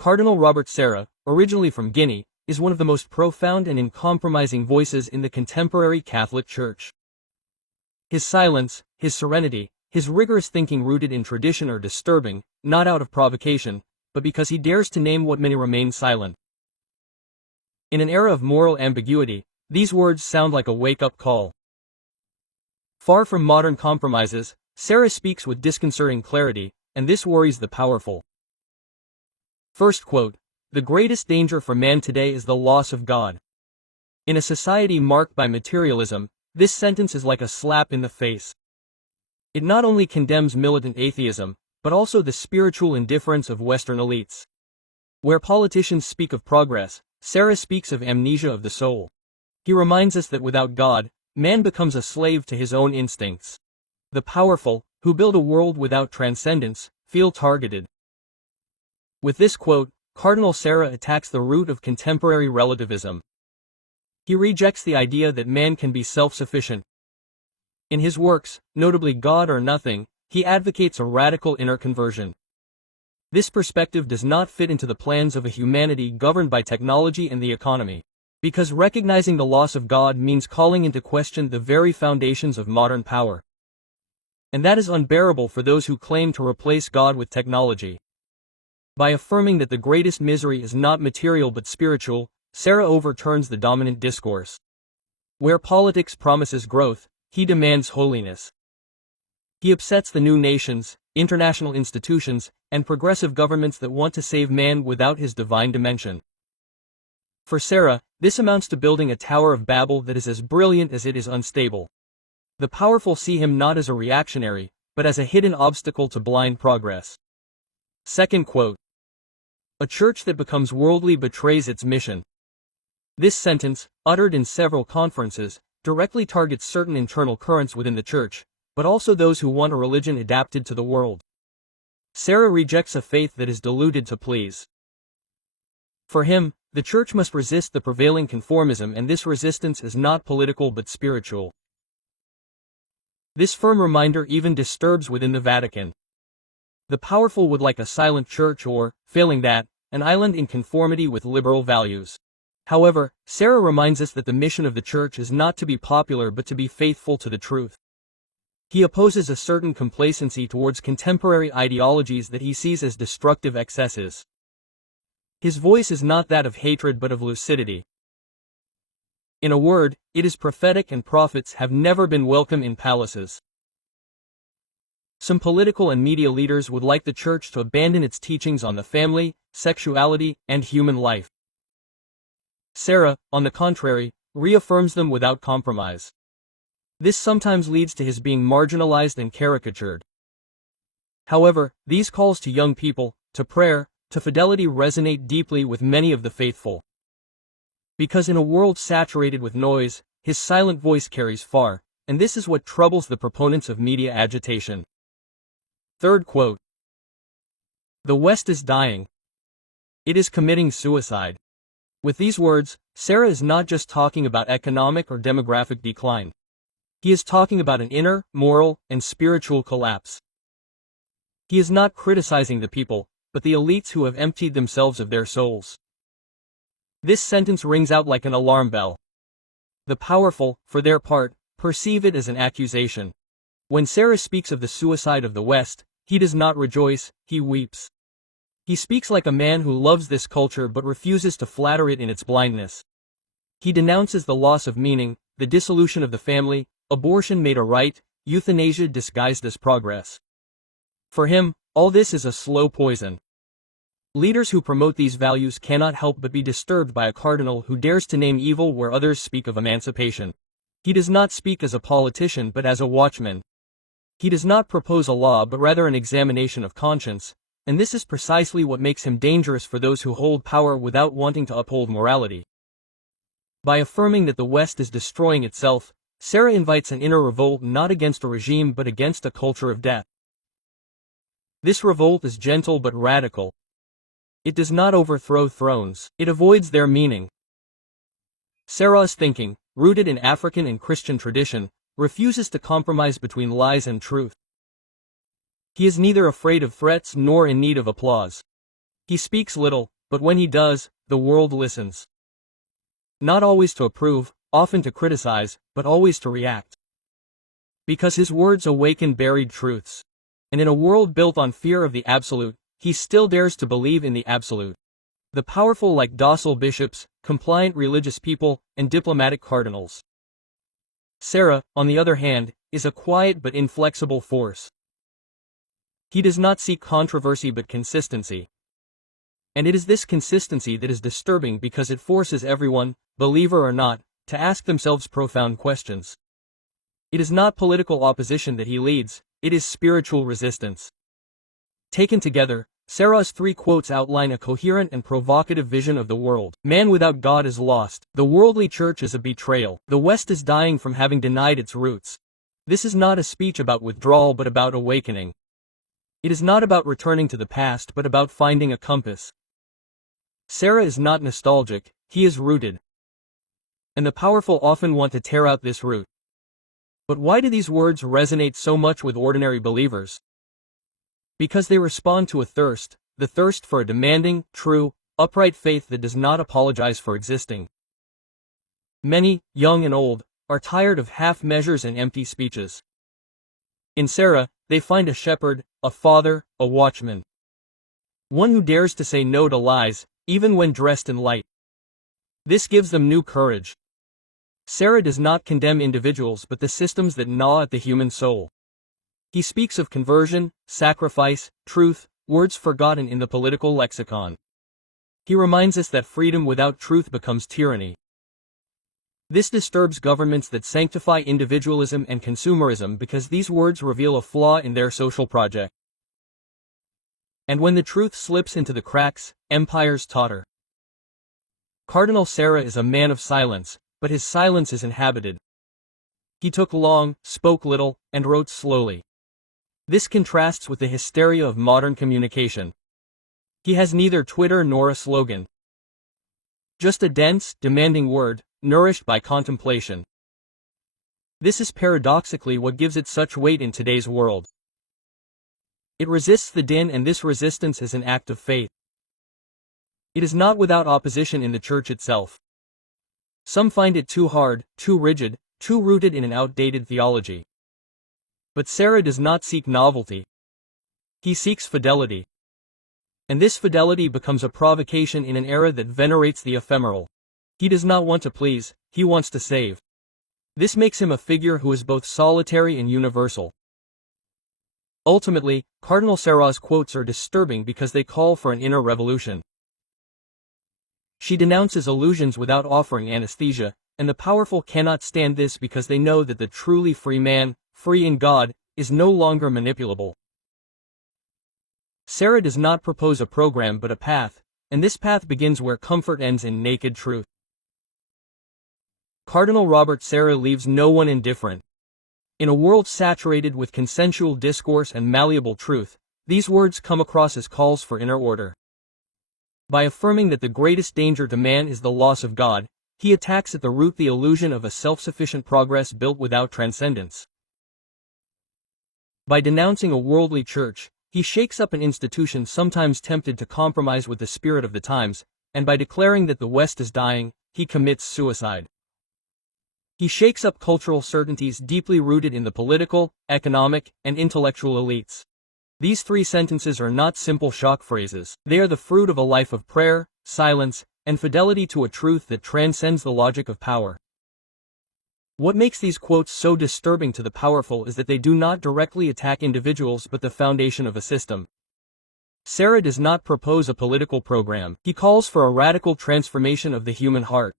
Cardinal Robert Sarah, originally from Guinea, is one of the most profound and uncompromising voices in the contemporary Catholic Church. His silence, his serenity, his rigorous thinking rooted in tradition are disturbing, not out of provocation, but because he dares to name what many remain silent. In an era of moral ambiguity, these words sound like a wake-up call. Far from modern compromises, Sarah speaks with disconcerting clarity, and this worries the powerful. First quote, "The greatest danger for man today is the loss of God." In a society marked by materialism, this sentence is like a slap in the face. It not only condemns militant atheism, but also the spiritual indifference of Western elites. Where politicians speak of progress, Sarah speaks of amnesia of the soul. He reminds us that without God, man becomes a slave to his own instincts. The powerful, who build a world without transcendence, feel targeted. With this quote, Cardinal Sarah attacks the root of contemporary relativism. He rejects the idea that man can be self-sufficient. In his works, notably God or Nothing, he advocates a radical inner conversion. This perspective does not fit into the plans of a humanity governed by technology and the economy, because recognizing the loss of God means calling into question the very foundations of modern power. And that is unbearable for those who claim to replace God with technology. By affirming that the greatest misery is not material but spiritual, Sarah overturns the dominant discourse. Where politics promises growth, he demands holiness. He upsets the new nations, international institutions, and progressive governments that want to save man without his divine dimension. For Sarah, this amounts to building a Tower of Babel that is as brilliant as it is unstable. The powerful see him not as a reactionary, but as a hidden obstacle to blind progress. Second quote, "A church that becomes worldly betrays its mission." This sentence, uttered in several conferences, directly targets certain internal currents within the church, but also those who want a religion adapted to the world. Sarah rejects a faith that is deluded to please. For him, the church must resist the prevailing conformism, and this resistance is not political but spiritual. This firm reminder even disturbs within the Vatican. The powerful would like a silent church or, failing that, an island in conformity with liberal values. However, Sarah reminds us that the mission of the church is not to be popular but to be faithful to the truth. He opposes a certain complacency towards contemporary ideologies that he sees as destructive excesses. His voice is not that of hatred but of lucidity. In a word, it is prophetic, and prophets have never been welcome in palaces. Some political and media leaders would like the church to abandon its teachings on the family, sexuality, and human life. Sarah, on the contrary, reaffirms them without compromise. This sometimes leads to his being marginalized and caricatured. However, these calls to young people, to prayer, to fidelity resonate deeply with many of the faithful. Because in a world saturated with noise, his silent voice carries far, and this is what troubles the proponents of media agitation. Third quote, "The West is dying. It is committing suicide." With these words, Sarah is not just talking about economic or demographic decline. He is talking about an inner, moral, and spiritual collapse. He is not criticizing the people, but the elites who have emptied themselves of their souls. This sentence rings out like an alarm bell. The powerful, for their part, perceive it as an accusation. When Sarah speaks of the suicide of the West, he does not rejoice, he weeps. He speaks like a man who loves this culture but refuses to flatter it in its blindness. He denounces the loss of meaning, the dissolution of the family, abortion made a right, euthanasia disguised as progress. For him, all this is a slow poison. Leaders who promote these values cannot help but be disturbed by a cardinal who dares to name evil where others speak of emancipation. He does not speak as a politician but as a watchman. He does not propose a law but rather an examination of conscience, and this is precisely what makes him dangerous for those who hold power without wanting to uphold morality. By affirming that the West is destroying itself, Sarah invites an inner revolt not against a regime but against a culture of death. This revolt is gentle but radical. It does not overthrow thrones, it avoids their meaning. Sarah's thinking, rooted in African and Christian tradition, refuses to compromise between lies and truth. He is neither afraid of threats nor in need of applause. He speaks little, but when he does, the world listens. Not always to approve, often to criticize, but always to react. Because his words awaken buried truths. And in a world built on fear of the absolute, he still dares to believe in the absolute. The powerful like docile bishops, compliant religious people, and diplomatic cardinals. Sarah, on the other hand, is a quiet but inflexible force. He does not seek controversy but consistency. And it is this consistency that is disturbing because it forces everyone, believer or not, to ask themselves profound questions. It is not political opposition that he leads, it is spiritual resistance. Taken together, Sarah's three quotes outline a coherent and provocative vision of the world. Man without God is lost. The worldly church is a betrayal. The West is dying from having denied its roots. This is not a speech about withdrawal but about awakening. It is not about returning to the past but about finding a compass. Sarah is not nostalgic, he is rooted. And the powerful often want to tear out this root. But why do these words resonate so much with ordinary believers? Because they respond to a thirst, the thirst for a demanding, true, upright faith that does not apologize for existing. Many, young and old, are tired of half measures and empty speeches. In Sarah, they find a shepherd, a father, a watchman. One who dares to say no to lies, even when dressed in light. This gives them new courage. Sarah does not condemn individuals but the systems that gnaw at the human soul. He speaks of conversion, sacrifice, truth, words forgotten in the political lexicon. He reminds us that freedom without truth becomes tyranny. This disturbs governments that sanctify individualism and consumerism because these words reveal a flaw in their social project. And when the truth slips into the cracks, empires totter. Cardinal Sarah is a man of silence, but his silence is inhabited. He took long, spoke little, and wrote slowly. This contrasts with the hysteria of modern communication. He has neither Twitter nor a slogan. Just a dense, demanding word, nourished by contemplation. This is paradoxically what gives it such weight in today's world. It resists the din, and this resistance is an act of faith. It is not without opposition in the church itself. Some find it too hard, too rigid, too rooted in an outdated theology. But Sarah does not seek novelty. He seeks fidelity. And this fidelity becomes a provocation in an era that venerates the ephemeral. He does not want to please, he wants to save. This makes him a figure who is both solitary and universal. Ultimately, Cardinal Sarah's quotes are disturbing because they call for an inner revolution. She denounces illusions without offering anesthesia, and the powerful cannot stand this because they know that the truly free man, free in God, is no longer manipulable. Sarah does not propose a program but a path, and this path begins where comfort ends in naked truth. Cardinal Robert Sarah leaves no one indifferent. In a world saturated with consensual discourse and malleable truth, these words come across as calls for inner order. By affirming that the greatest danger to man is the loss of God, he attacks at the root the illusion of a self-sufficient progress built without transcendence. By denouncing a worldly church, he shakes up an institution sometimes tempted to compromise with the spirit of the times, and by declaring that the West is dying, he commits suicide. He shakes up cultural certainties deeply rooted in the political, economic, and intellectual elites. These three sentences are not simple shock phrases. They are the fruit of a life of prayer, silence, and fidelity to a truth that transcends the logic of power. What makes these quotes so disturbing to the powerful is that they do not directly attack individuals but the foundation of a system. Sarah does not propose a political program. He calls for a radical transformation of the human heart.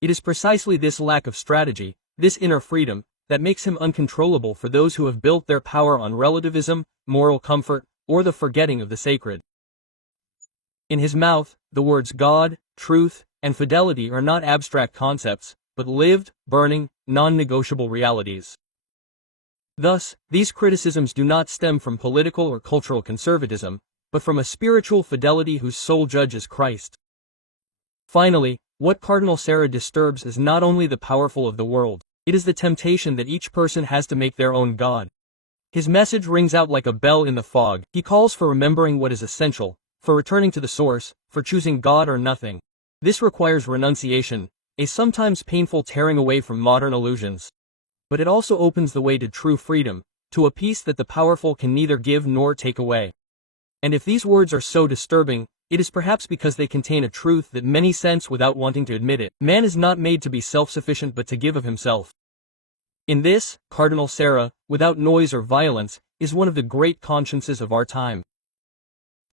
It is precisely this lack of strategy, this inner freedom, that makes him uncontrollable for those who have built their power on relativism, moral comfort, or the forgetting of the sacred. In his mouth, the words God, truth, and fidelity are not abstract concepts, but lived, burning, non-negotiable realities. Thus, these criticisms do not stem from political or cultural conservatism, but from a spiritual fidelity whose sole judge is Christ. Finally, what Cardinal Sarah disturbs is not only the powerful of the world, it is the temptation that each person has to make their own God. His message rings out like a bell in the fog. He calls for remembering what is essential, for returning to the source, for choosing God or nothing. This requires renunciation, a sometimes painful tearing away from modern illusions. But it also opens the way to true freedom, to a peace that the powerful can neither give nor take away. And if these words are so disturbing, it is perhaps because they contain a truth that many sense without wanting to admit it. Man is not made to be self-sufficient but to give of himself. In this, Cardinal Sarah, without noise or violence, is one of the great consciences of our time.